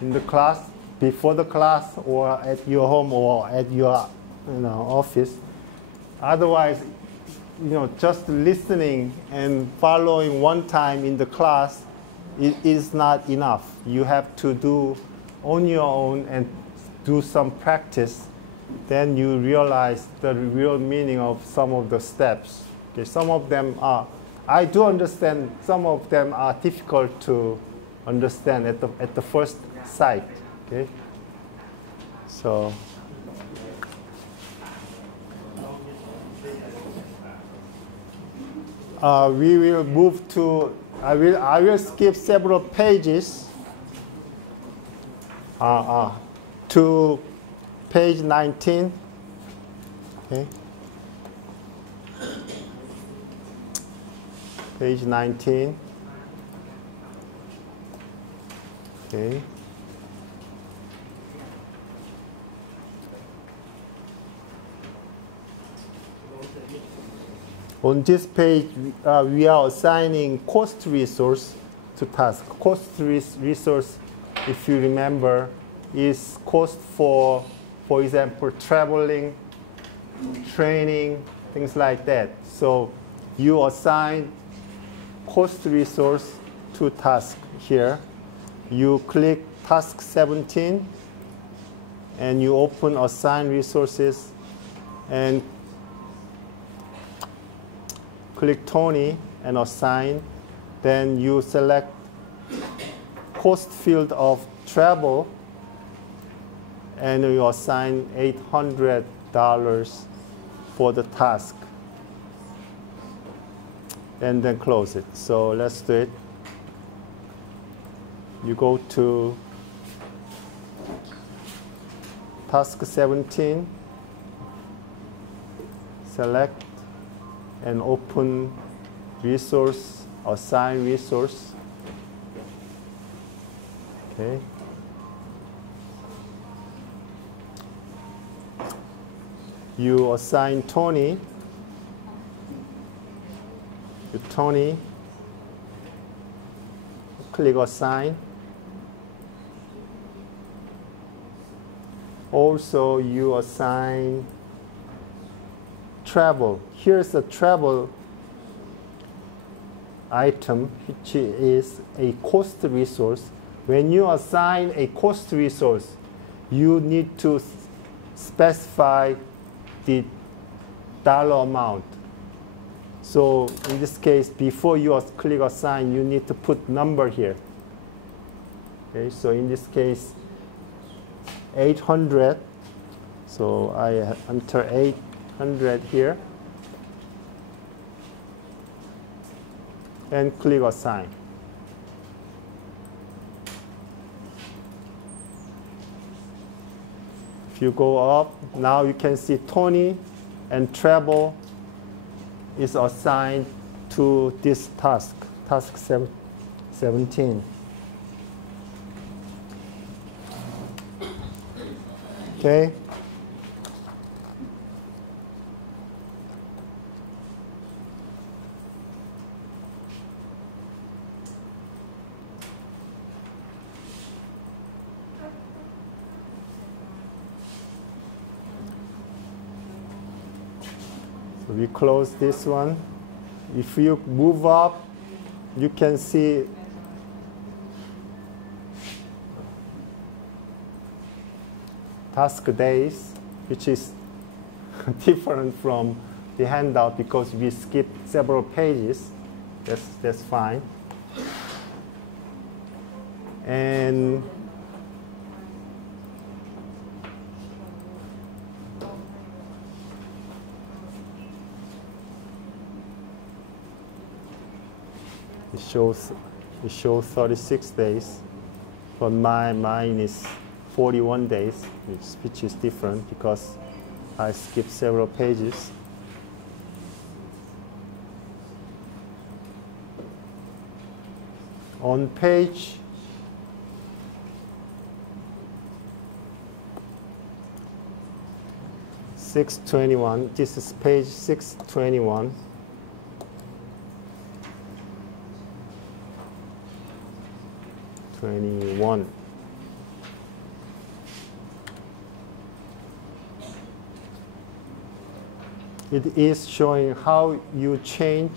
in the class, before the class, or at your home, or at your office. Otherwise, just listening and following one time in the class is not enough. You have to do on your own and do some practice. Then you realize the real meaning of some of the steps. Okay, some of them are, I do understand, some of them are difficult to understand at the first sight. Okay, so. We will move to, I will skip several pages to page 19. Okay. Page 19. Okay. On this page, we are assigning cost resource to task. Cost resource, if you remember, is cost for example, traveling, training, things like that. So you assign cost resource to task here. You click task 17, and you open assign resources, and click Tony and assign. Then you select cost field of travel, and you assign $800 for the task. And then close it. So let's do it. You go to task 17, select, and open resource, assign resource. Okay. You assign Tony. Tony. Click assign. Also, you assign travel. Here's a travel item, which is a cost resource. When you assign a cost resource, you need to specify the dollar amount. So in this case, before you click assign, you need to put number here. Okay, so in this case, 800. So I enter 800 here. And click assign. If you go up, now you can see Tony and travel is assigned to this task, task 17. Okay. So we close this one. If you move up, you can see task days, which is different from the handout because we skipped several pages. That's fine. And it shows 36 days, but mine is 41 days, which is different because I skipped several pages. On page 621, this is page 621. it is showing how you change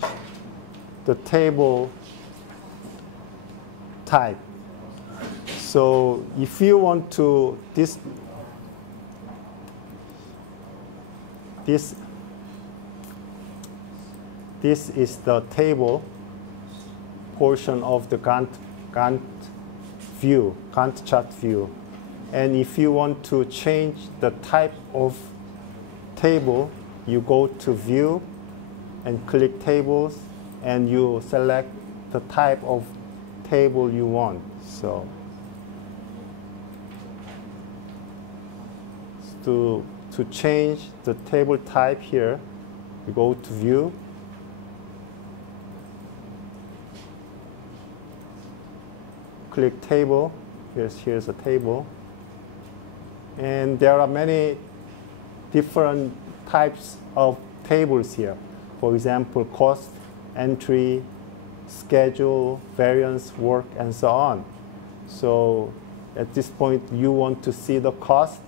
the table type. So if you want to, this is the table portion of the Gantt view, Gantt chart view. And if you want to change the type of table, you go to View and click Tables, and you select the type of table you want. So to change the table type here, you go to View, click Table. Here's a table. And there are many different types of tables here. For example, cost, entry, schedule, variance, work, and so on. So at this point, you want to see the cost.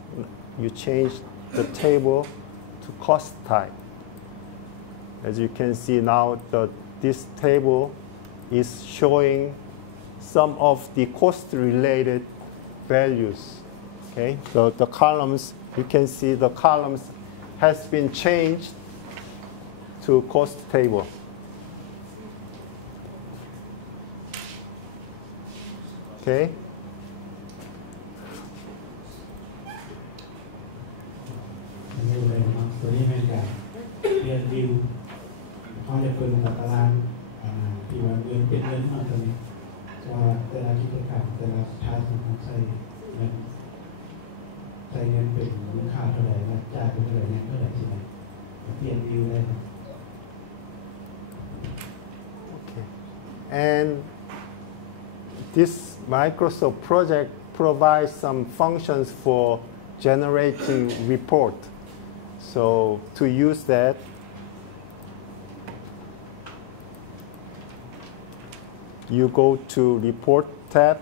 You change the table to cost type. As you can see now, this table is showing some of the cost-related values. Okay, so the columns, you can see the columns has been changed to cost table. Okay. นี่เลยนะครับตัวนี้เป็นการเรียนวิวเขาจะเป็นกับตารางที่ว่าเงินเป็นเงินมากตัวนี้ว่าแต่ละกิจกรรมแต่ละทาสของใส่เงินเป็นมูลค่าเท่าไหร่และจ่ายเป็นเท่าไหร่เนี่ยเท่าไหร่ใช่ไหมเปลี่ยนวิวได้ Okay. And this Microsoft project provides some functions for generating report. So to use that, you go to Report tab,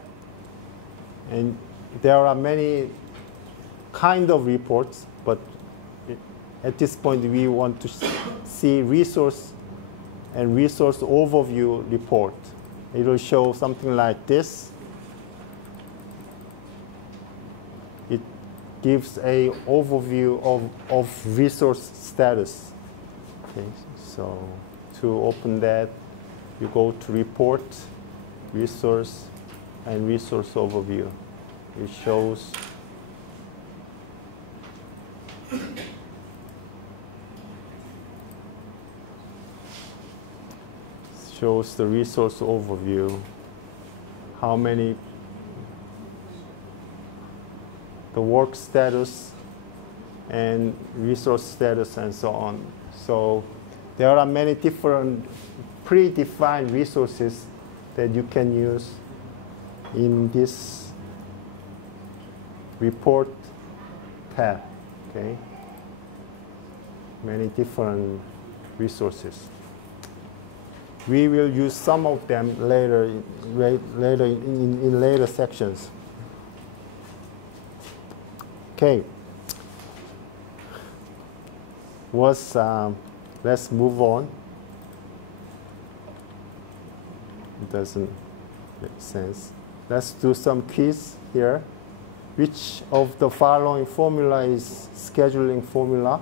and there are many kind of reports, but at this point we want to see resource and resource overview report. It will show something like this. It gives a overview of resource status. Okay, so to open that, you go to Report, Resource, and Resource Overview. It shows the resource overview, how many, the work status and resource status and so on. So there are many different predefined resources that you can use in this report tab. Okay, many different resources. We will use some of them later in later sections. Okay. Let's move on. It doesn't make sense. Let's do some quiz here. Which of the following formula is scheduling formula?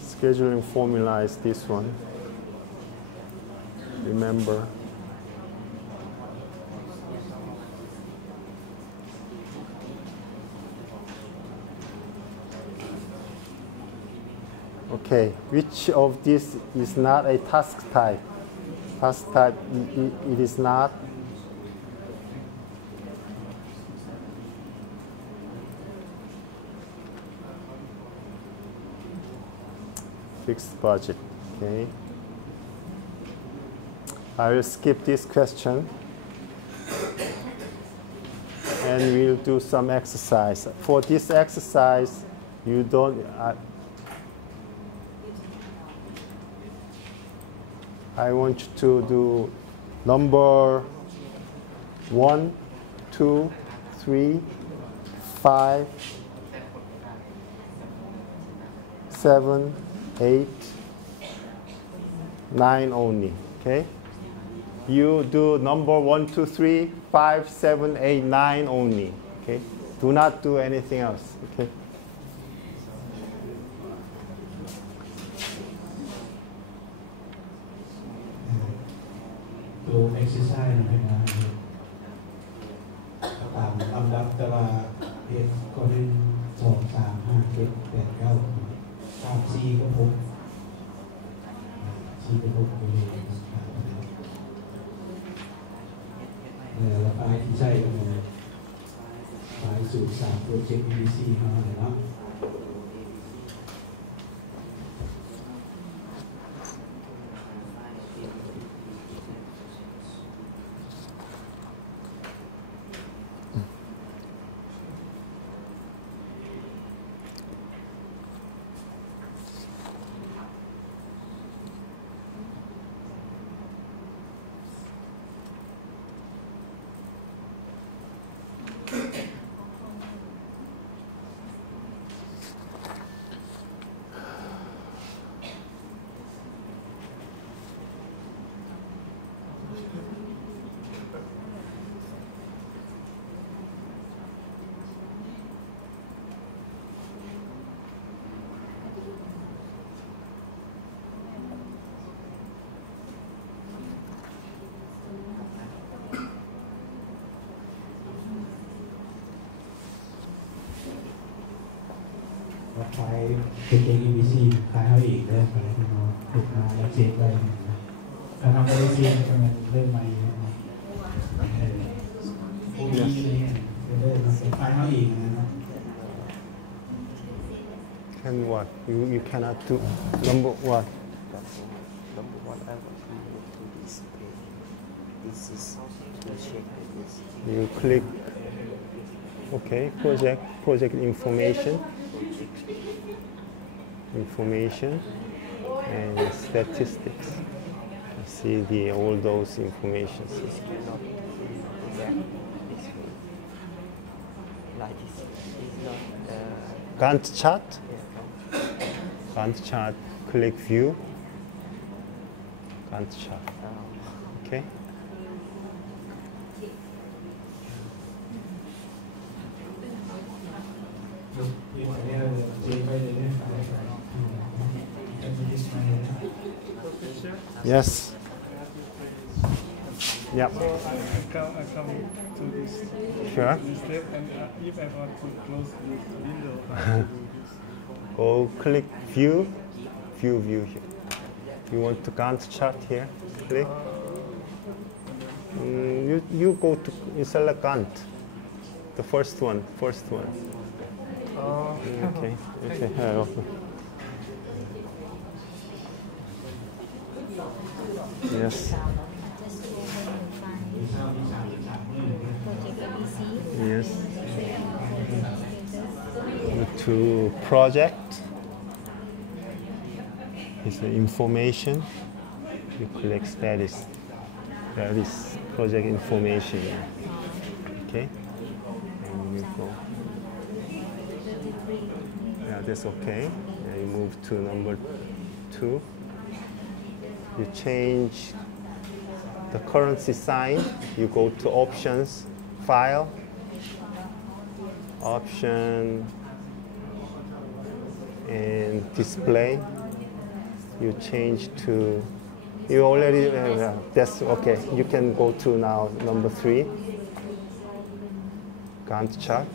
Scheduling formula is this one. Remember. Okay, which of this is not a task type? Task type, it is not. Fixed budget, okay. I will skip this question and we'll do some exercise. For this exercise, you don't, I want you to do number 1, 2, 3, 5, 7, 8, 9 only. Okay? You do number 1, 2, 3, 5, 7, 8, 9 only. Okay? Do not do anything else. Okay?ตัว exercise มันเป็นงานตามลำดับแต่ว่าเรียนก็เล่น2 3 5 7 8 9 3 4ก็6 4ก็6ไปเลยแล้วไฟล์ที่ใช้ก็คือไฟล์สูตร3โปรเจกต์ EDC เข้ามาเลยเนาะไฟเป็น EDC คล้ายเขาอีกเรื่องไปแล้วที่เราถูกมาแล้วเช็คได้การทำ EDC มันจะเริ่มใหม่พวกนี้อะไรเงี้ยเริ่มมาเป็นไฟเขาอีกนะครับ Can what? You cannot do number what? Number 1, I want to move to this page. This is to check this. You click, okay, project information, and statistics. You see all those information. This cannot exact this way. Like this is not Gantt chart. yeah, Gantt chart. Click view. Gantt chart. Okay. Yes. Yep. So I come to this Sure. step, and if I want to close this window, I have to do this. Go click view here. You want to Gantt chart here? Click. You go to you select Gantt. The first one. Okay. Yes. Yes. To project is the information. You click status. That is project information. Okay. And you go. Yeah, that's okay. And you move to number 2. You change the currency sign. You go to options, file, option, and display. You change to, you already, that's okay. You can go to now number 3, Gantt chart.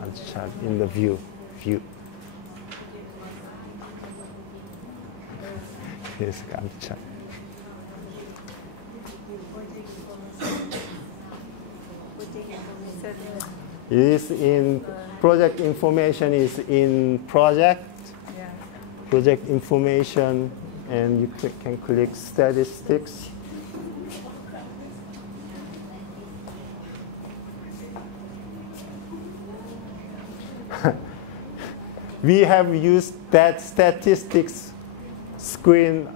Gantt chart in the view. Here's Gantt chart. It is in project information is in project. Yeah. Project information, and you can click statistics. We have used that statistics screen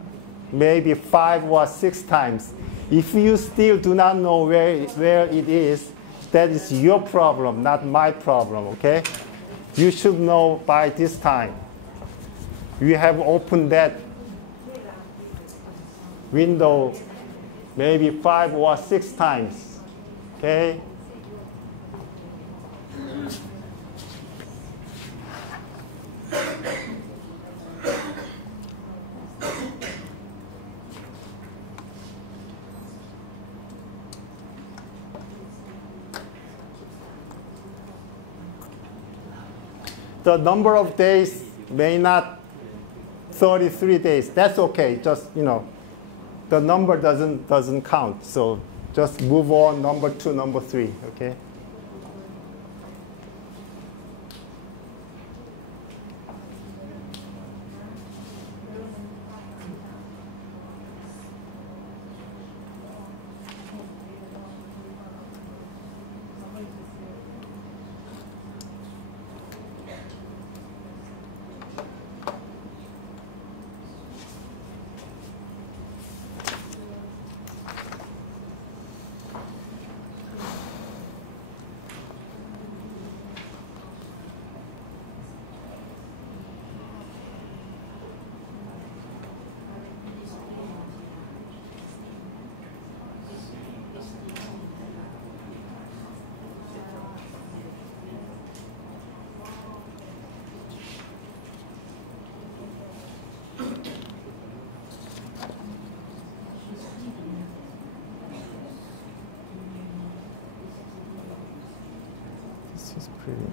maybe 5 or 6 times. If you still do not know where it is, that is your problem, not my problem, okay? You should know by this time. You have opened that window maybe 5 or 6 times, okay? The number of days may not 33 days. That's okay. Just, the number doesn't count. So just move on, number 2, number 3, okay? This is pretty good.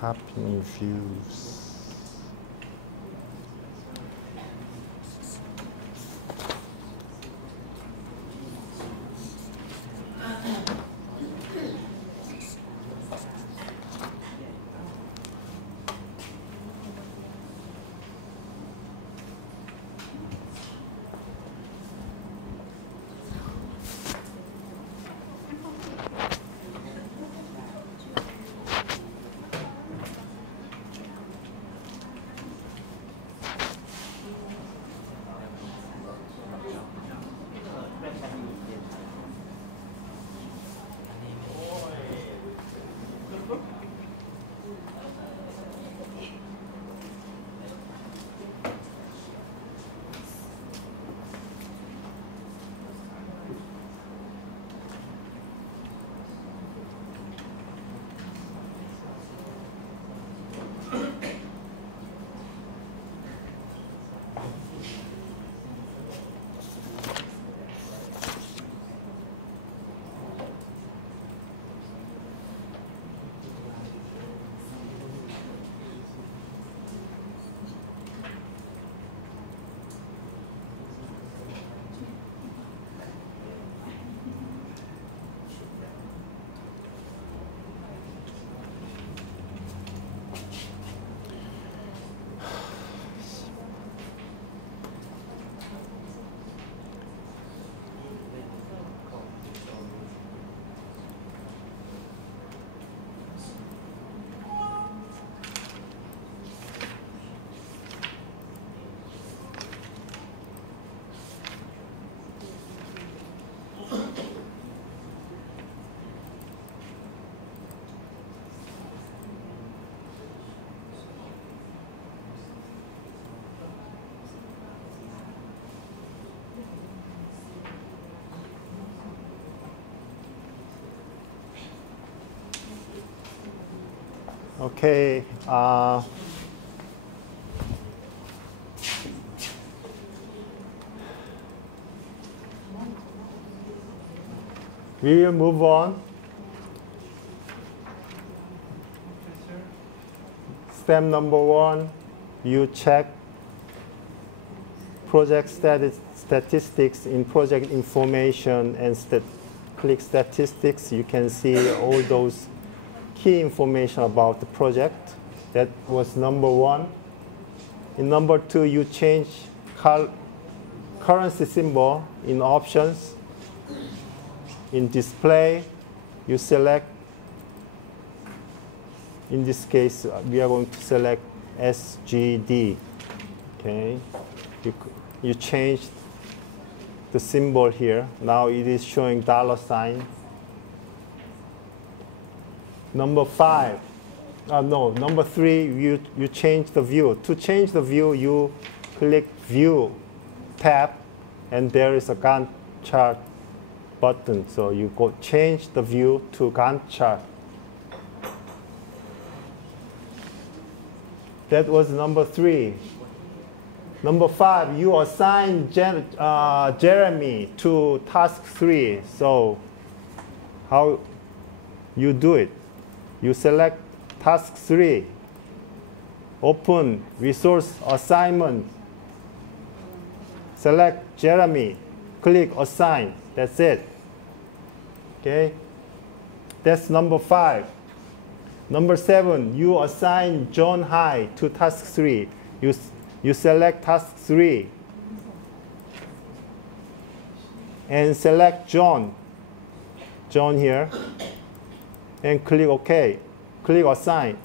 Copying views. Okay. We will move on. Step number 1, you check project statistics in project information and click statistics. You can see all those key information about the project. That was number 1. In number 2, you change currency symbol in options. In display, you select, in this case, we are going to select SGD. Okay, you change the symbol here. Now it is showing $. Number 5, number 3, you change the view. To change the view, you click View tab, and there is a Gantt chart button. So you go change the view to Gantt chart. That was number 3. Number 5, you assign Jeremy to task 3. So how you do it? You select task 3, open resource assignment, select Jeremy, click assign. That's it. Okay, that's number 5. Number 7, you assign John Hai to task 3. You select task 3 and select John here, and click OK. Click assign.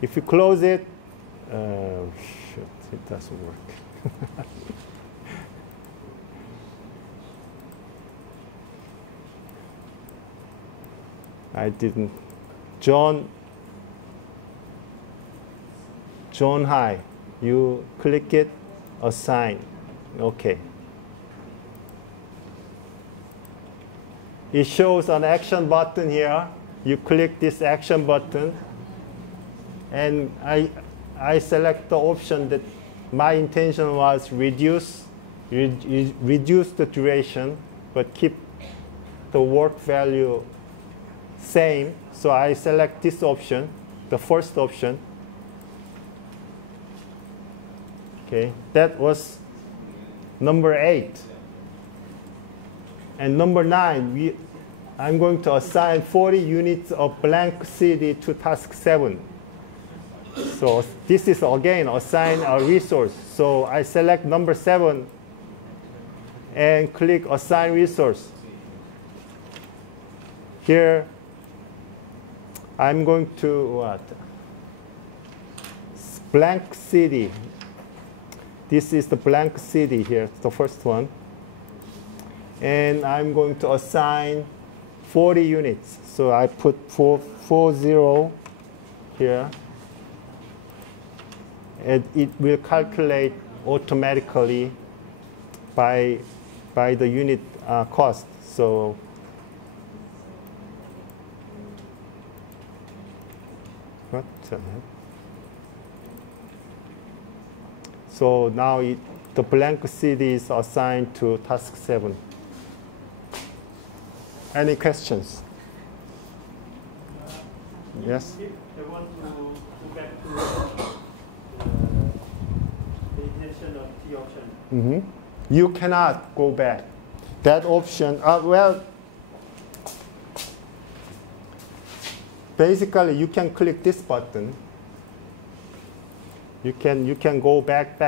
If you close it, it doesn't work. I didn't. John Hai, you click it, assign. Okay. It shows an action button here. You click this action button, and I select the option that my intention was reduce the duration, but keep the work value same. So I select this option, the first option. Okay, that was number 8. And number 9, I'm going to assign 40 units of blank CD to task 7. So this is again assign a resource. So I select number 7 and click assign resource. Here I'm going to blank CD. This is the blank CD here, the first one. And I'm going to assign 40 units. So I put 40 here. And it will calculate automatically by the unit cost. So what the heck? So now the blank CD is assigned to task 7. Any questions? Yes? If I want to go back to the intention of the option. Mm-hmm. You cannot go back. That option, well, basically you can click this button. You can go back.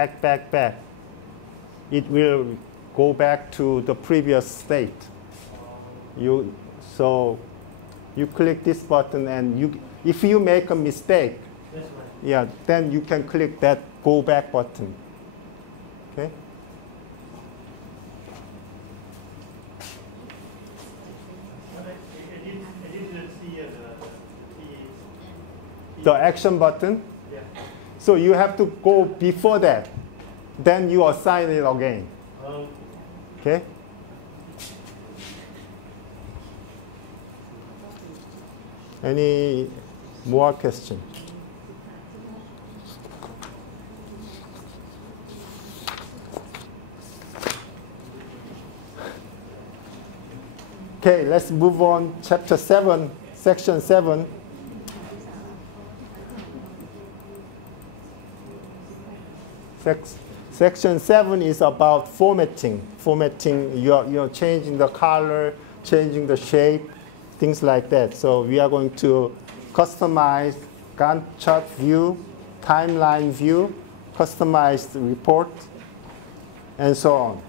It will go back to the previous state. So you click this button, and if you make a mistake, yeah, then you can click that go back button. Okay. I didn't see The action button. Yeah. So you have to go before that. Then you assign it again. Okay? Any more questions? Okay, let's move on. Chapter 7, section 7. Section 7 is about formatting. Formatting, you're changing the color, changing the shape, things like that. So we are going to customize Gantt chart view, timeline view, customized report, and so on.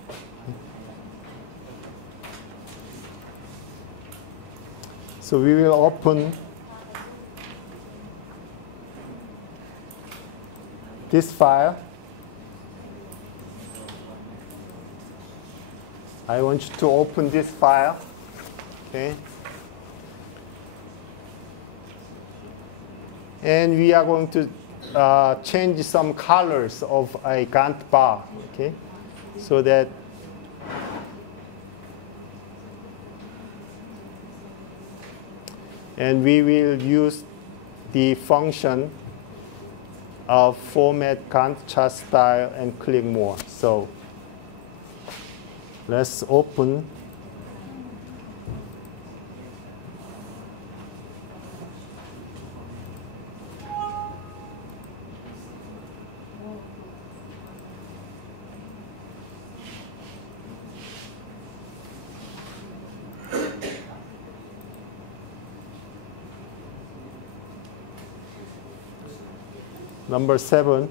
So we will open this file. I want you to open this file. Okay. And we are going to change some colors of a Gantt bar. Okay. So that and we will use the function of format Gantt chart style and click more. So let's open number 7.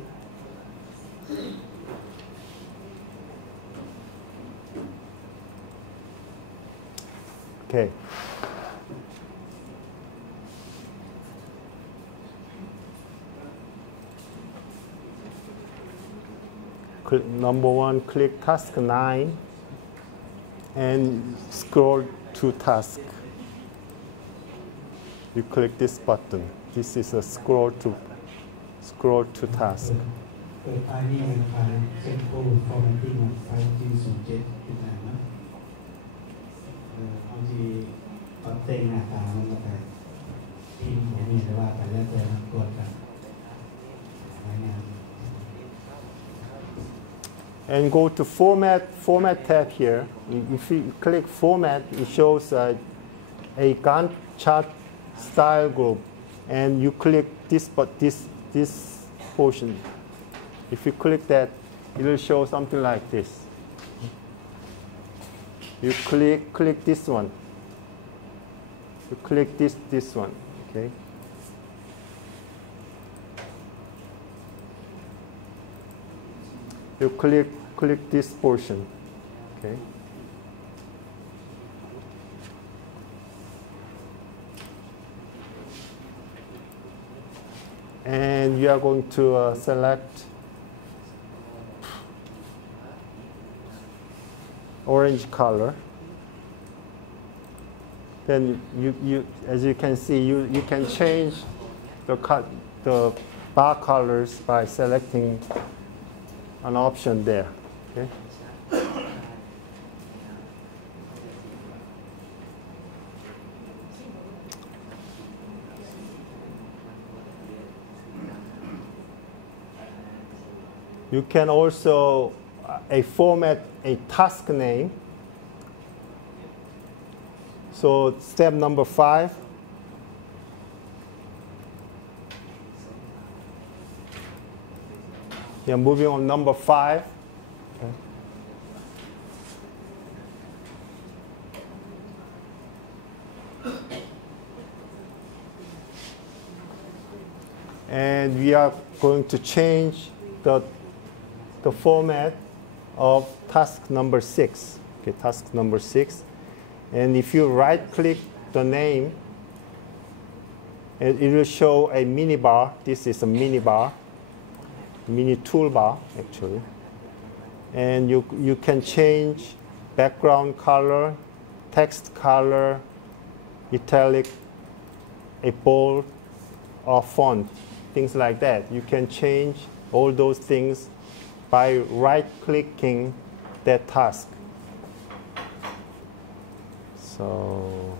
Okay. Number 1, click task 9 and scroll to task. You click this button. This is a scroll to task. เปิดไฟล์นี้เป็นไฟล์เซ็นโคฟอร์แมตติ้งไฟล์ที่07ขึ้นมาเนาะบางทีตอนเต็งหน้าตามันก็แต่พิมพ์ผมมีแต่ว่าไปแล้วแต่กดกันรายงาน And go to format tab here. If you click format, it shows a Gantt chart style group, and you click this portion. If you click that, it will show something like this. You click this one. You click this one. Okay. You click this portion. Okay. And you are going to select orange color. Then you as you can see, you can change the bar colors by selecting an option there. Okay. You can also format a task name. So step number 5. Yeah, moving on number 5. Okay. And we are going to change the format of task number 6. Okay, task number 6. And if you right-click the name, it will show a mini bar. This is a mini bar, mini toolbar actually. And you can change background color, text color, italic, a bold, or font, things like that. You can change all those things by right-clicking that task. So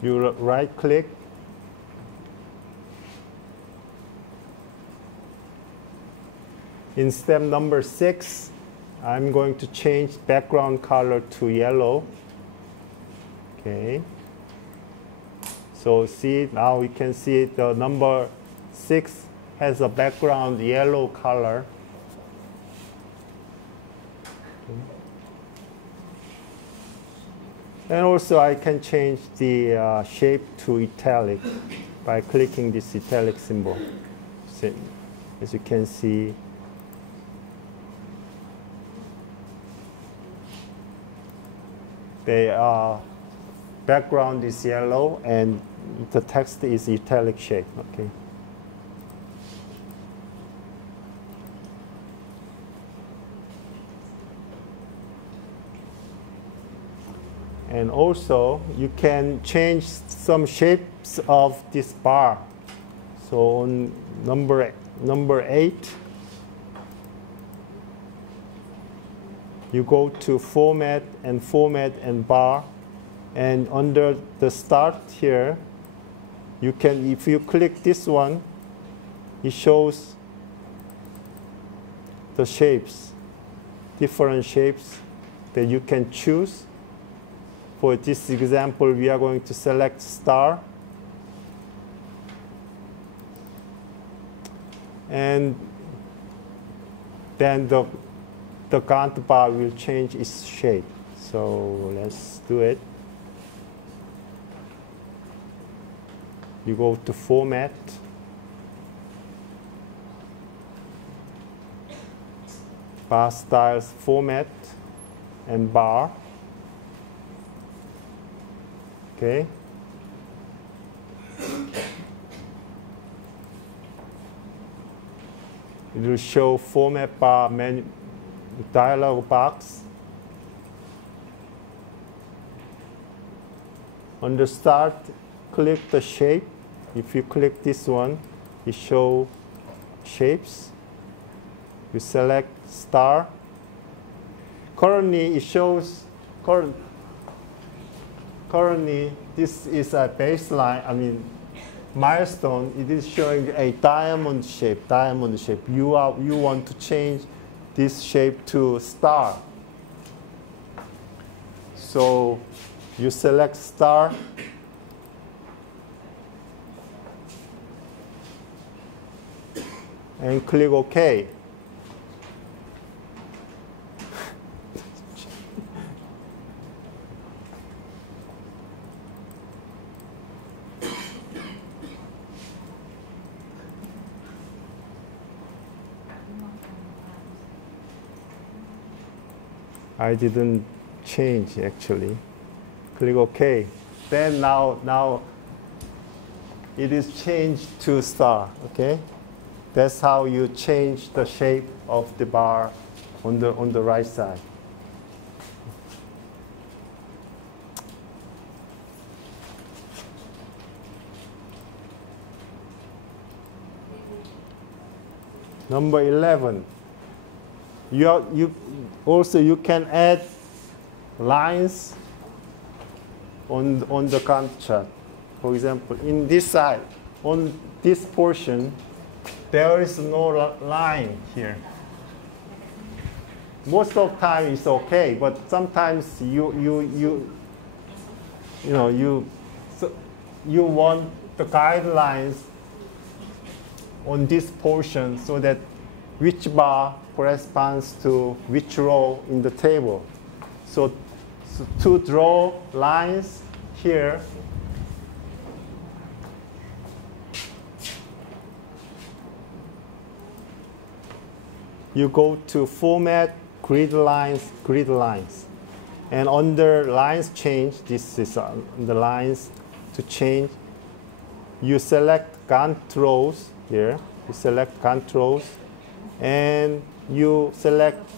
You right click. In step number 6, I'm going to change background color to yellow. Okay. So see, now we can see the number 6 has a background yellow color. And also I can change the shape to italic by clicking this italic symbol. So, as you can see, the background is yellow and the text is italic shape. Okay. And also, you can change some shapes of this bar. So on number 8, you go to Format and Bar. And under the Start here, you can, if you click this one, it shows the shapes, different shapes that you can choose. For this example, we are going to select star. And then the Gantt bar will change its shape. So let's do it. You go to Format, Bar Styles, Format, and Bar. Okay. It will show Format Bar menu dialog box. Under Start, click the shape. If you click this one, it shows shapes. You select star. Currently, it shows currently this is a baseline. Milestone. It is showing a diamond shape. You want to change this shape to star. So you select star. And click OK. I didn't change actually. Click OK. Then now it is changed to star. Okay. That's how you change the shape of the bar on the right side. Number 11. You can add lines on the Gantt chart. For example, in this side, on this portion, there is no line here. Most of the time it's okay, but sometimes you want the guidelines on this portion so that which bar corresponds to which row in the table. So to draw lines here, you go to Format, Grid Lines. And under Lines Change, this is the lines to change. You select Gantt rows here. You select Gantt rows. And you select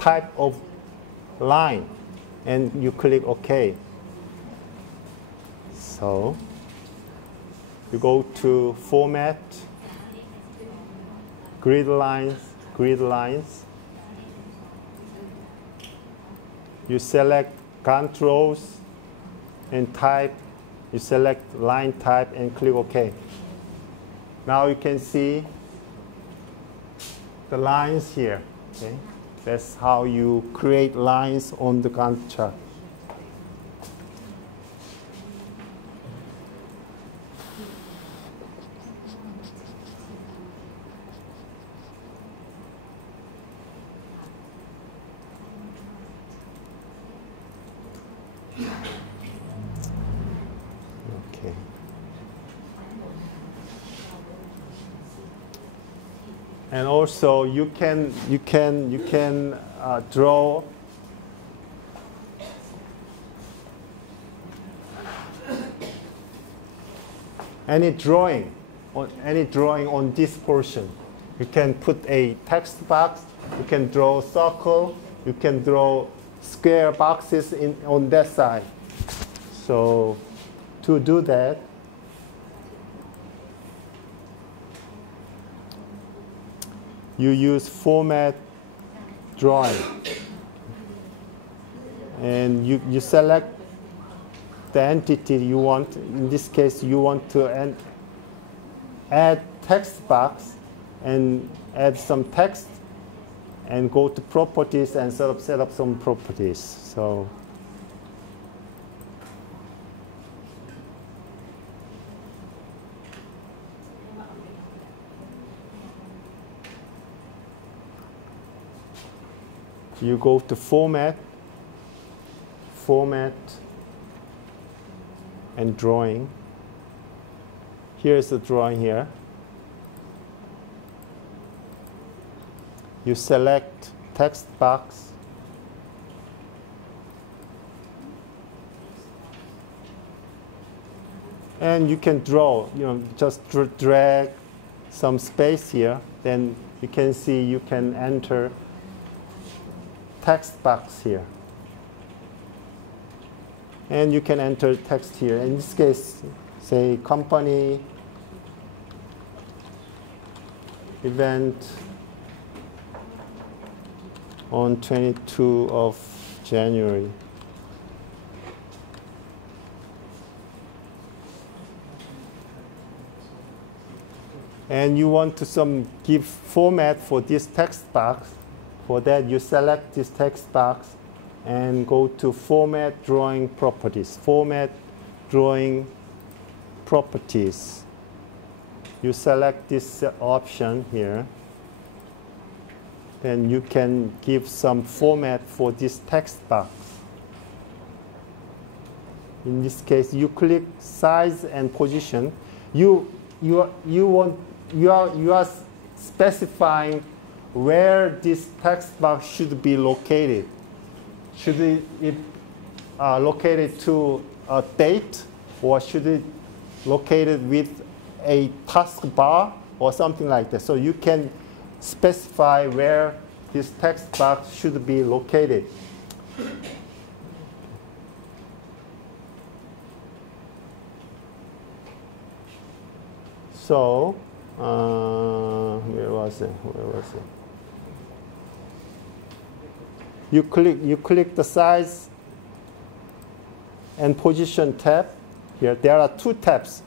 type of line. And you click OK. So you go to Format, Grid Lines. You select Gantt rows and type You select line type and click OK. Now you can see the lines here. Okay? That's how you create lines on the Gantt chart. Okay. And also you can draw any drawing on this portion. You can put a text box. You can draw a circle. You can draw square boxes on that side. So to do that, you use format drawing. And you select the entity you want. In this case, you want to add text box and add some text and go to properties and set up some properties. So you go to format, and drawing. Here's the drawing here. You select text box. And you can draw, just drag some space here. Then you can see you can enter text box here. And you can enter text here. In this case, say company event on 22 of January. And you want to give format for this text box. For that, you select this text box and go to Format Drawing Properties. Format Drawing Properties. You select this option here. Then you can give some format for this text box. In this case, you click Size and Position. You are specifying where this text box should be located. Should it located to a date, or should it located with a taskbar or something like that? So you can specify where this text box should be located. So where was it? You click the size and position tab. Here there are two tabs,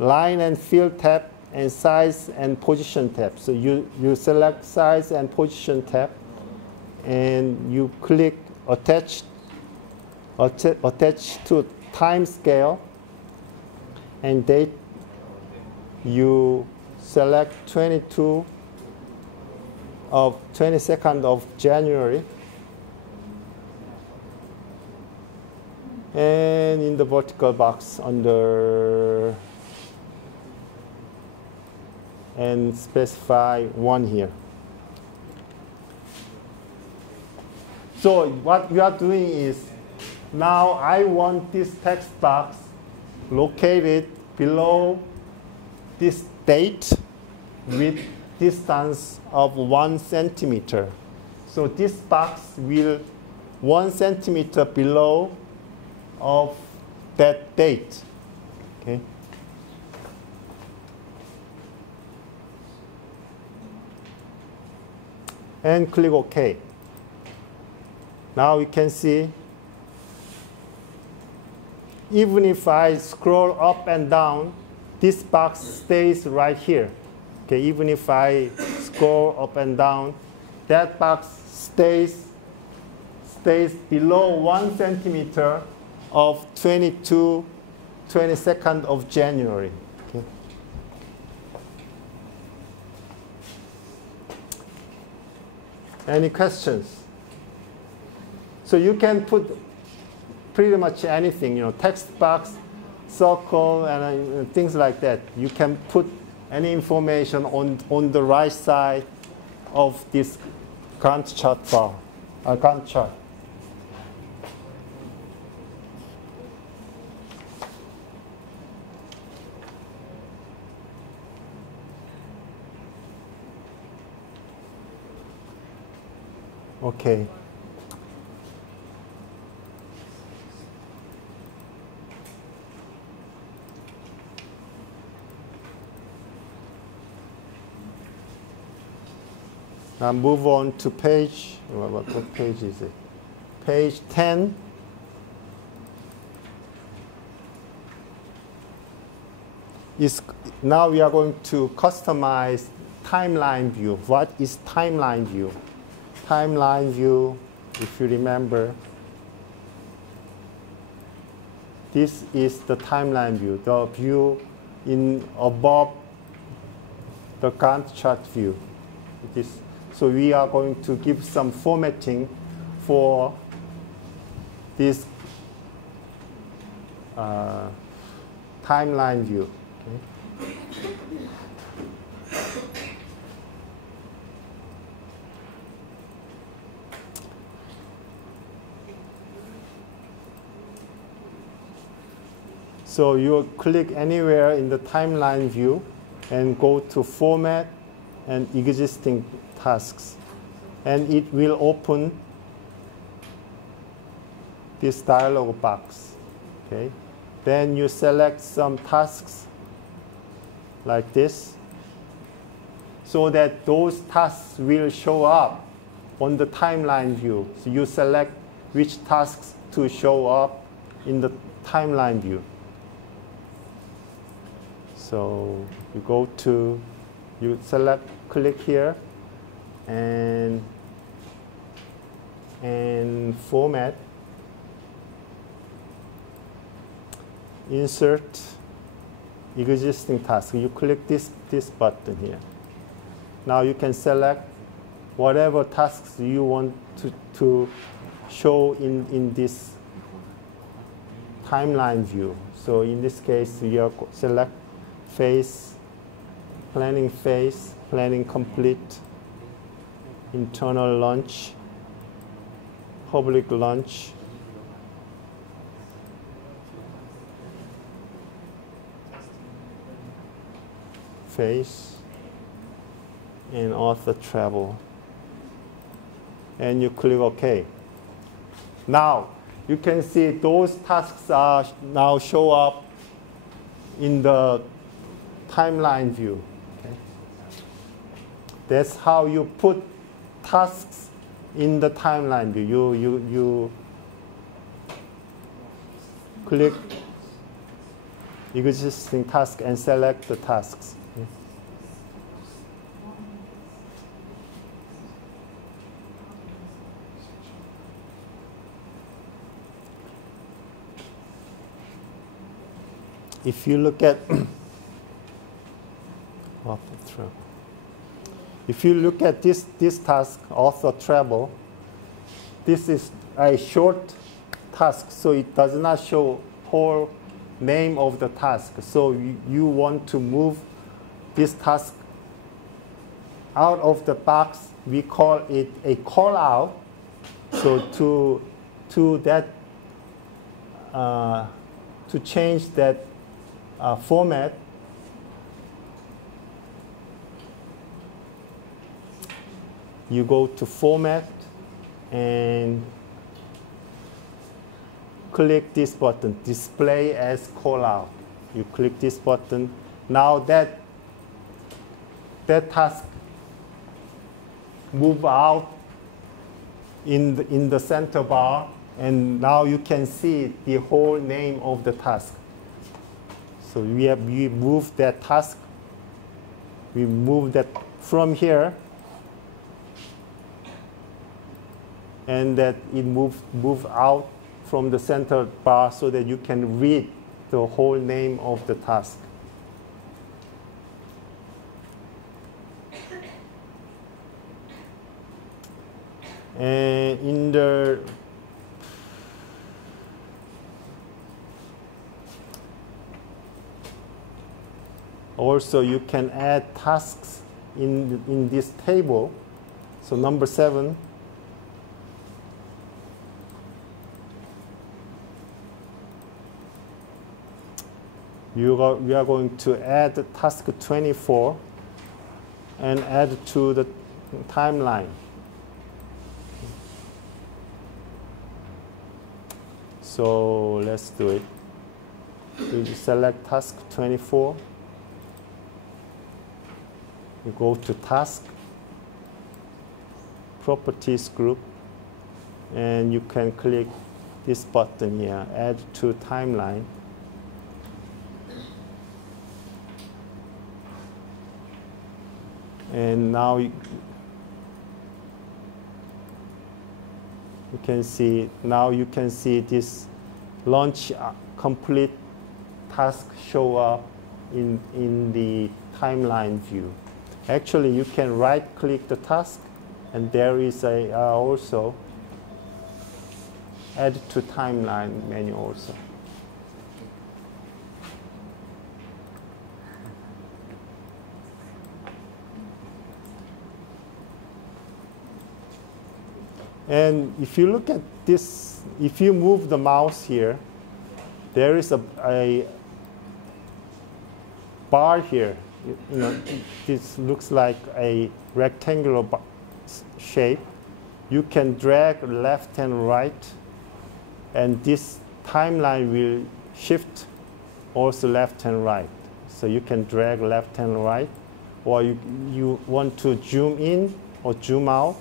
line and fill tab and size and position tab. So you select size and position tab, and you click attach to time scale and date. You select 22nd of January. And in the vertical box under, and specify 1 here. So what we are doing is, now I want this text box located below this date with distance of 1 centimeter. So this box will 1 centimeter below of that date. Okay. And click OK. Now you can see even if I scroll up and down, this box stays right here. Okay, even if I scroll up and down, that box stays below 1 centimeter of 22nd of January. Okay. Any questions? So you can put pretty much anything, text box, circle, and things like that. You can put any information on the right side of this Gantt chart bar, Gantt chart. Okay. Now move on to page, what page is it? Page 10. Now we are going to customize timeline view. What is timeline view? Timeline view, if you remember, this is the timeline view, the view above the Gantt chart view. So we are going to give some formatting for this timeline view. Okay. So you click anywhere in the timeline view and go to Format and Existing Tasks. And it will open this dialog box. Okay. Then you select some tasks like this so that those tasks will show up on the timeline view. So you select which tasks to show up in the timeline view. So you select, click here, and Format, Insert Existing Task. You click this button here. Now you can select whatever tasks you want to show in this timeline view. So in this case, you select phase, planning phase, planning complete, internal launch, public launch, phase, and author travel. And you click OK. Now, you can see those tasks are now show up in the timeline view. Okay. That's how you put tasks in the timeline view. You click existing task and select the tasks. Okay. If you look at this task, author travel, this is a short task, so it does not show whole name of the task. So you want to move this task out of the box. We call it a call out. So to change that format, you go to Format and click this button, Display as Callout. You click this button. Now that task move out in the center bar, And now you can see the whole name of the task. So we move that task. We move that from here, and that it move out from the center bar so that you can read the whole name of the task. And in the also you can add tasks in this table. So number 7. We are going to add task 24 and add to the timeline. So let's do it. We select task 24. You go to task, properties group, and you can click this button here, add to timeline. And now you can see, this launch complete task show up in the timeline view. Actually, you can right-click the task, and there is a also add to timeline menu also. And if you look at this, if you move the mouse here, there is a bar here. You know, this looks like a rectangular shape. You can drag left and right, and this timeline will shift also left and right. So you can drag left and right, or you want to zoom in or zoom out,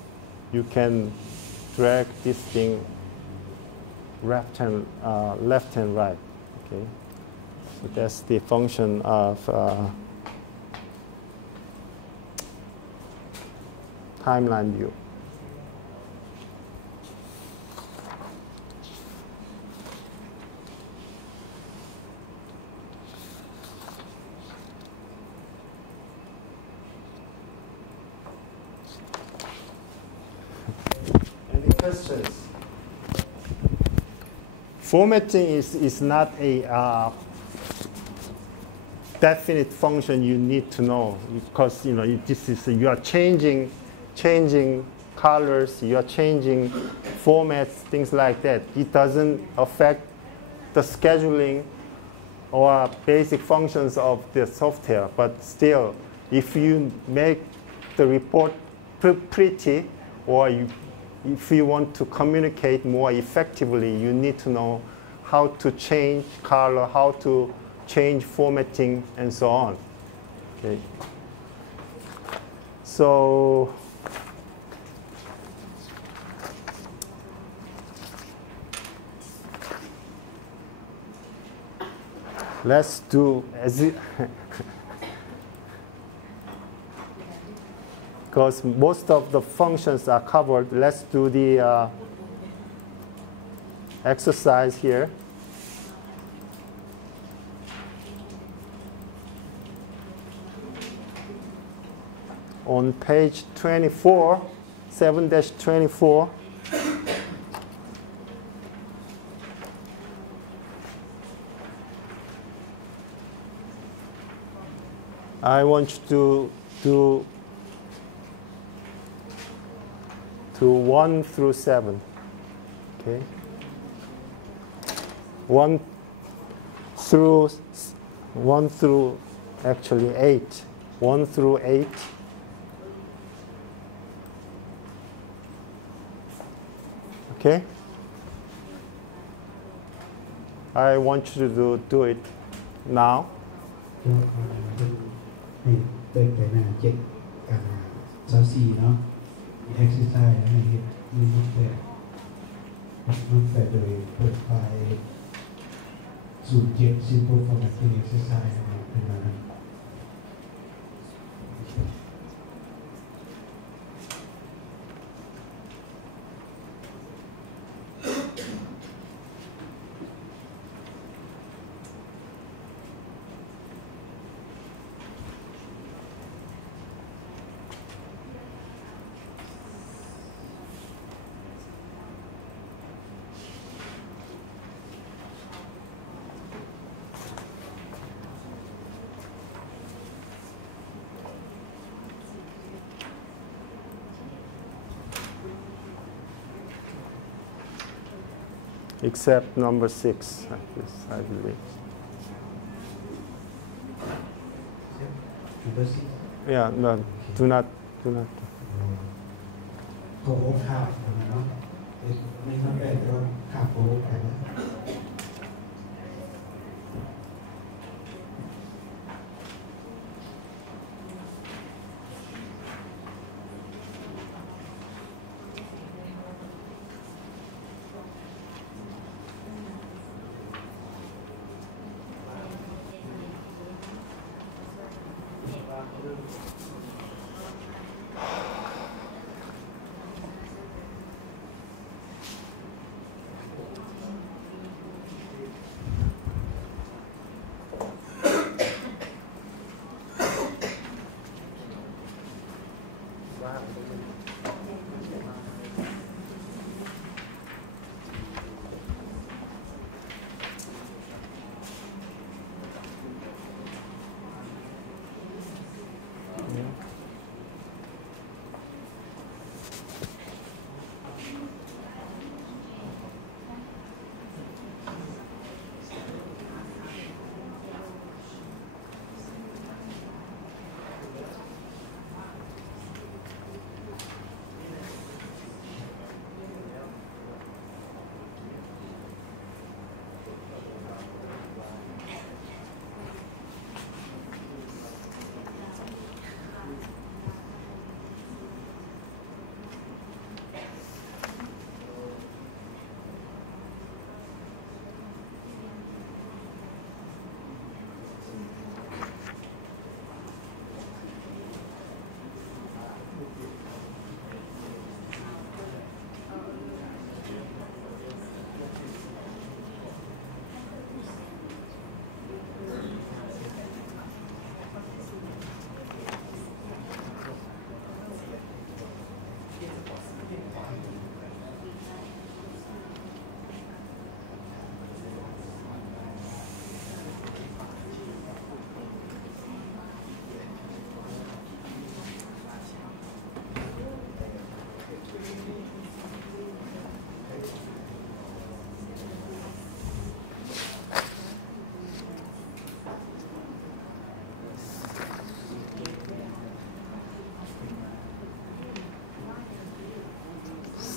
you can drag this thing left and right. Okay, so that's the function of timeline view. Any questions? Formatting is not a definite function you need to know, because this is you are changing colors, you are changing formats, things like that. It doesn't affect the scheduling or basic functions of the software. But still, if you make the report pretty, or if you want to communicate more effectively, you need to know how to change color, how to change formatting, and so on. Okay. So let's do as it because most of the functions are covered. Let's do the exercise here. On page 24, 7-24. I want you to do 1 through 7. Okay. 1 through actually 8. 1 through 8. Okay. I want you to do it now. ให้เปิดไปหน้า724เนาะ exercise ให้เฮ็ดมีเปิด กำหนดแต่โดยเปิดไฟ07 Simple Formatting Exercise นะครับเป็นมานั้น Except number 6, I believe. Number 6 Yeah, no, do not. โคโอขาดนะเนาะไม่ต้องแปลก็ขาดโคโอขาดนะ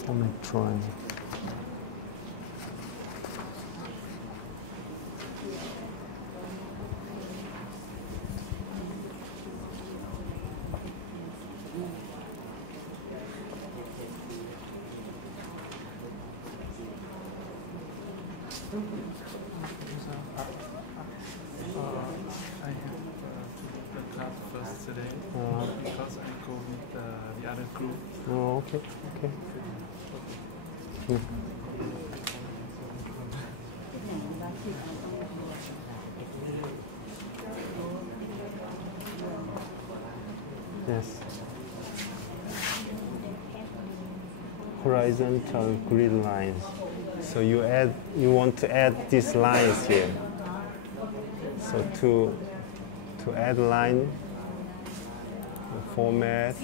Symmetron. I have the class first today because I go with the other group. Oh, okay. Hmm. Yes. Horizontal grid lines. So you want to add these lines here. So to add line, the format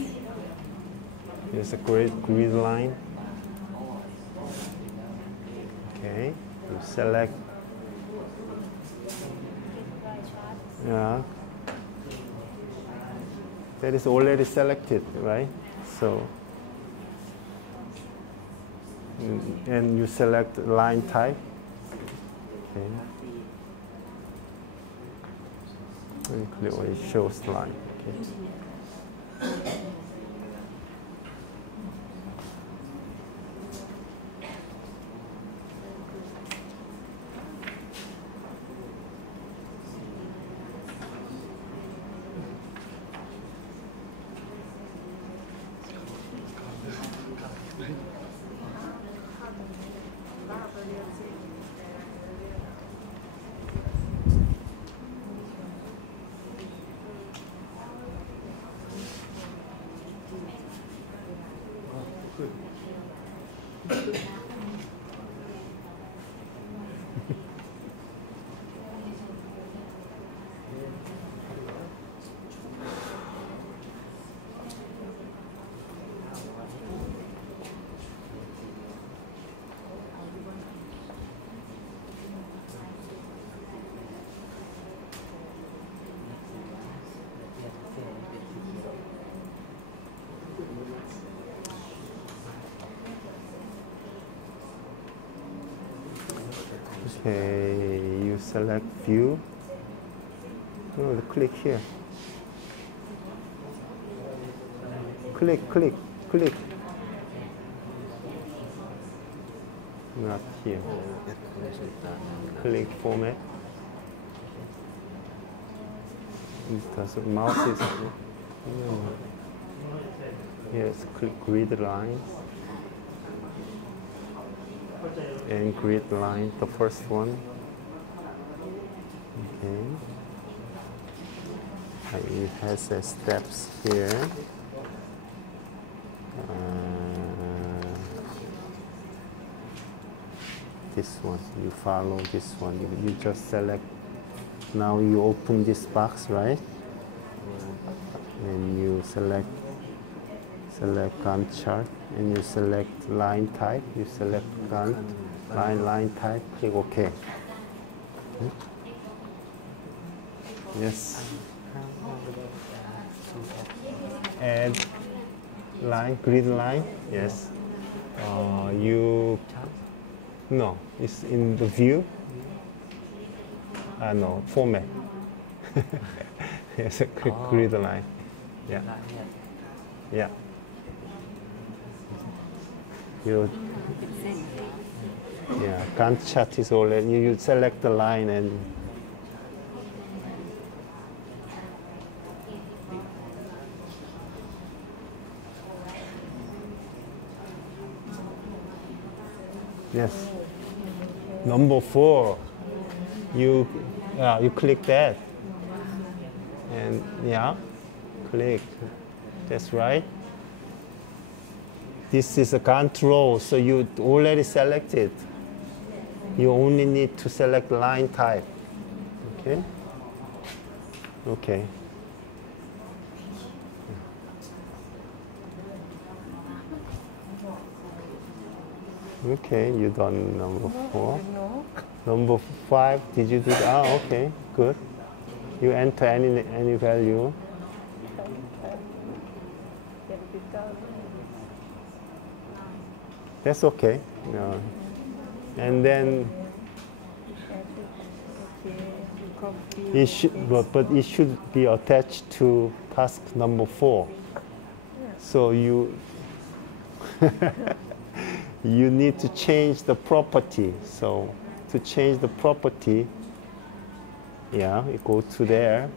is a grid line. Okay, you select. Yeah. That is already selected, right? So, and you select line type. Okay. And clearly shows line. Okay. Okay, you select view. No, click here. Click. Not here. Click format. Because the mouse is. No. Yes, click grid lines. And grid line, the first one. Okay. It has steps here. This one, you follow this one. You just select. Now you open this box, right? And you select Gantt chart, and you select line type. You select Gantt line type. Click OK. Yes. Add line, grid line. Yes. No, it's in the view. No, format. Yes, a quick grid line. Yeah. Yeah. Gantt chart is already, you select the line and yes. Number 4, you click that, and click. That's right. This is a Gantt row, so you already selected. You only need to select line type. Okay. Okay. Okay, you done number 4. Number 5, did you do that? Okay, good. You enter any value. That's okay. And then it should, but it should be attached to task number 4. So you you need to change the property. So to change the property, you go to there,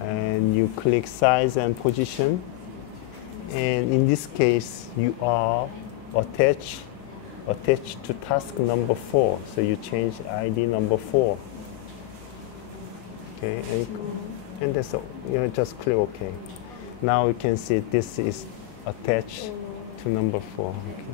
and you click size and position. And in this case, you are attached to task number 4. So you change ID number 4. Okay, and that's all. Just click OK. Now you can see this is attached to number 4. Okay.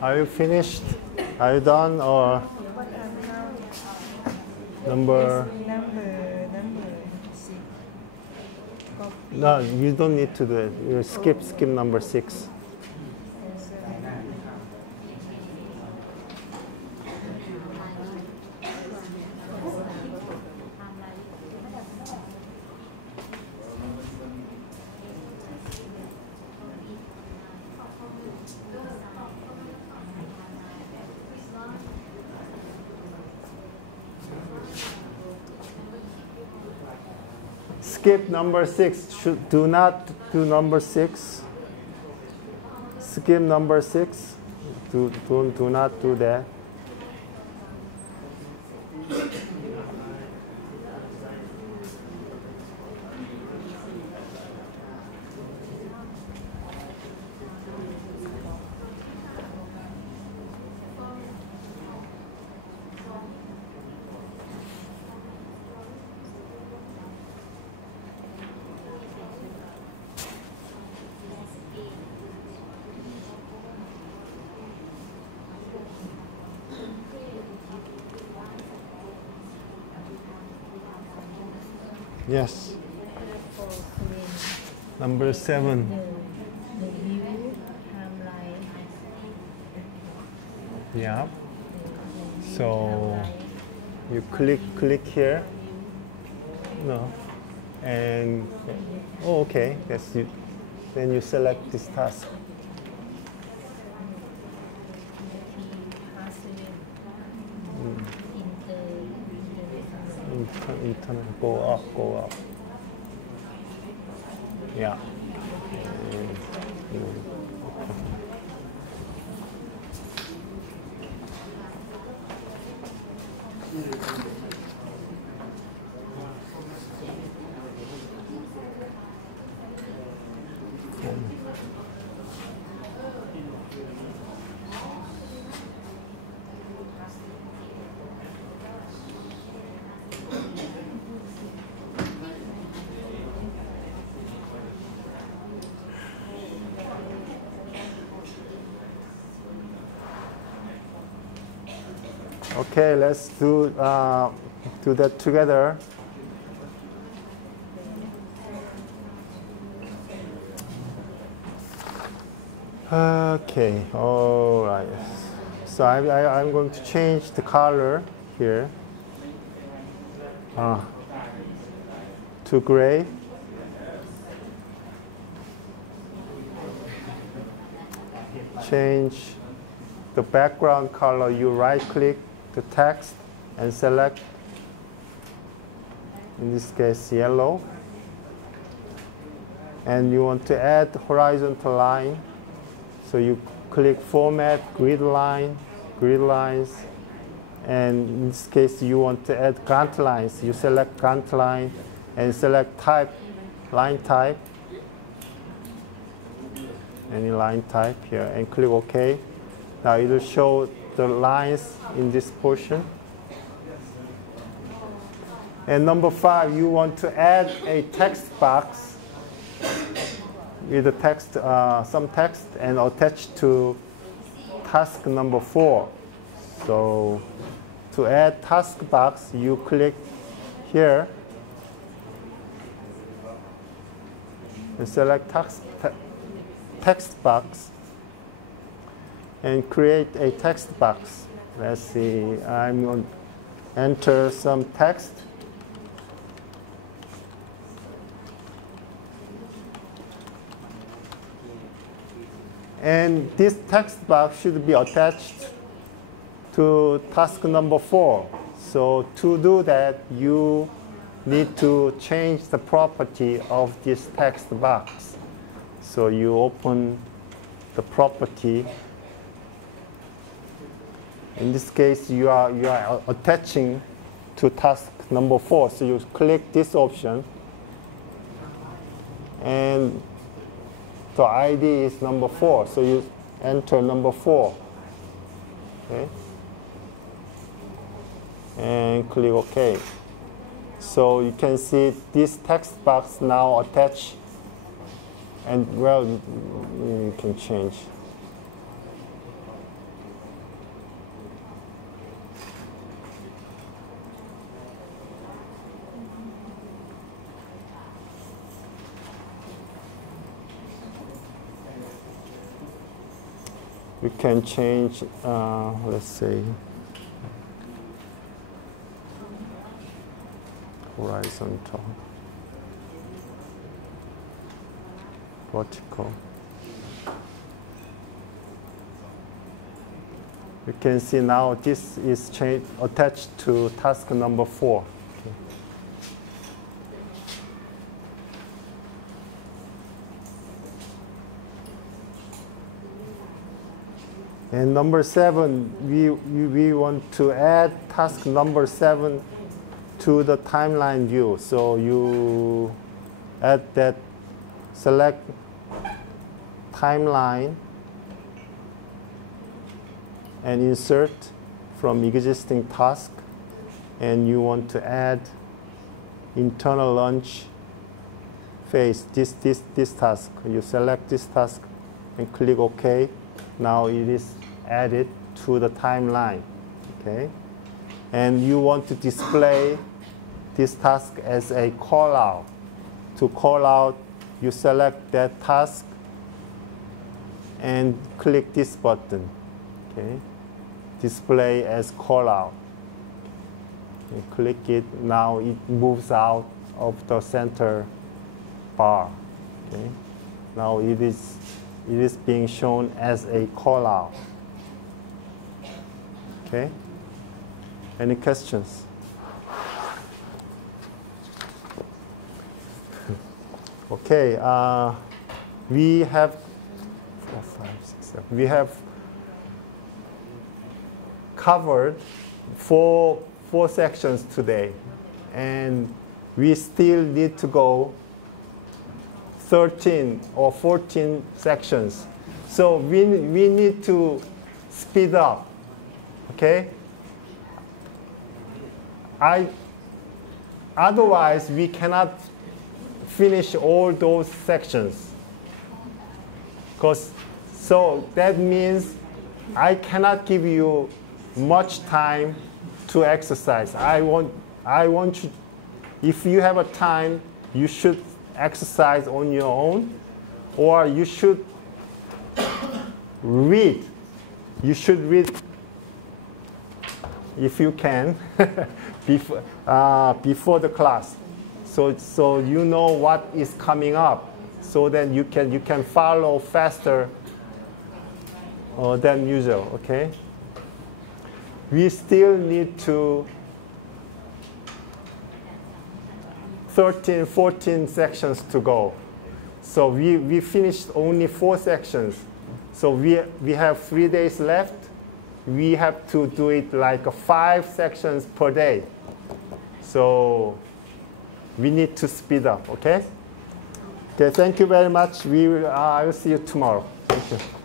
Are you finished? Are you done or number? Number 6. Copy. No, you don't need to do it. You skip number 6. Skip number 6. Do not do number 6. Skip number 6. Do not do that. Yes. Number 7. The view timeline. Yeah. So you click here. No. And oh, okay. That's you. Then you select this task. Internal, go up. Yeah. Okay, let's do that together. Okay, all right. So I'm going to change the color here to gray. Change the background color. You right-click the text and select, in this case, yellow. And you want to add horizontal line. So you click Format, Grid Lines. And in this case, you want to add Gantt lines. You select Gantt line and select type, line type. Any line type here, and click OK. Now it will show the lines in this portion. And number 5, you want to add a text box with the text, some text, and attach to task number 4. So to add task box, you click here and select text box and create a text box. Let's see, I'm going to enter some text. And this text box should be attached to task number 4. So to do that, you need to change the property of this text box. So you open the property. In this case, you are attaching to task number 4. So you click this option, and the ID is number 4. So you enter number 4. Okay. And click OK. So you can see this text box now attached And well, you can change. We can change, let's see, horizontal, vertical. You can see now this is attached to task number 4. Okay. And number 7, we want to add task number 7 to the timeline view. So you add that, select timeline and insert from existing task. And you want to add internal launch phase, this task. You select this task and click OK. Now it is added to the timeline, okay? And you want to display this task as a callout. To call out, you select that task and click this button, okay? Display as callout. You click it, now it moves out of the center bar, okay? Now it is being shown as a callout. Okay? Any questions? Okay, we have 4, 5, 6, 7. We have covered four sections today, and we still need to go 13 or 14 sections. So we need to speed up, okay? Otherwise, we cannot finish all those sections. So that means I cannot give you much time to exercise. I want you, if you have a time, you should exercise on your own, or you should read. You should read, if you can, before the class, so you know what is coming up, so then you can follow faster than usual. Okay. We still need to 13, 14 sections to go. So we finished only 4 sections. So we have 3 days left. We have to do it like 5 sections per day. So we need to speed up, okay? Okay, thank you very much. I will see you tomorrow. Thank you.